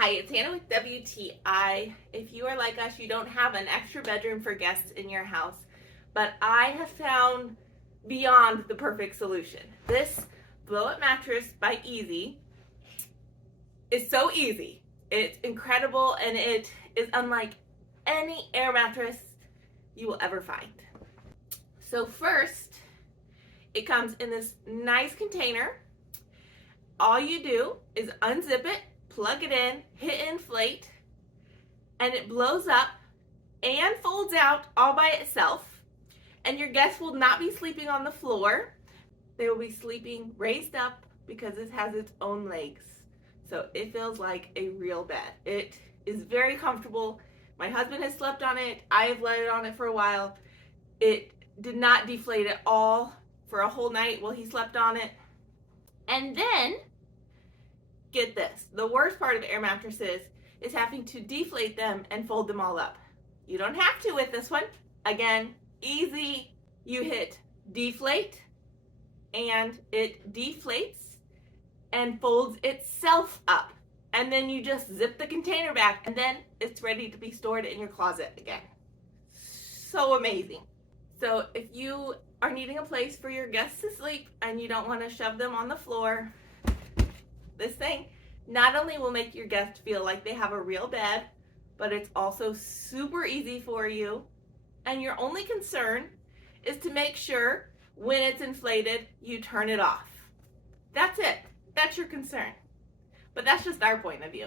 Hi, it's Hannah with WTI. If you are like us, you don't have an extra bedroom for guests in your house, but I have found beyond the perfect solution. This blow-up mattress by Easy is so easy. It's incredible, and it is unlike any air mattress you will ever find. So first, it comes in this nice container. All you do is unzip it, plug it in, hit inflate, and it blows up and folds out all by itself. And your guests will not be sleeping on the floor. They will be sleeping raised up because it has its own legs. So it feels like a real bed. It is very comfortable. My husband has slept on it. I have laid on it for a while. It did not deflate at all for a whole night while he slept on it. And then, get this, the worst part of air mattresses is having to deflate them and fold them all up. You don't have to with this one. Again, easy. You hit deflate and it deflates and folds itself up. And then you just zip the container back and then it's ready to be stored in your closet again. So amazing. So if you are needing a place for your guests to sleep and you don't want to shove them on the floor, this thing not only will make your guests feel like they have a real bed, but it's also super easy for you. And your only concern is to make sure when it's inflated, you turn it off. That's it. That's your concern. But that's just our point of view.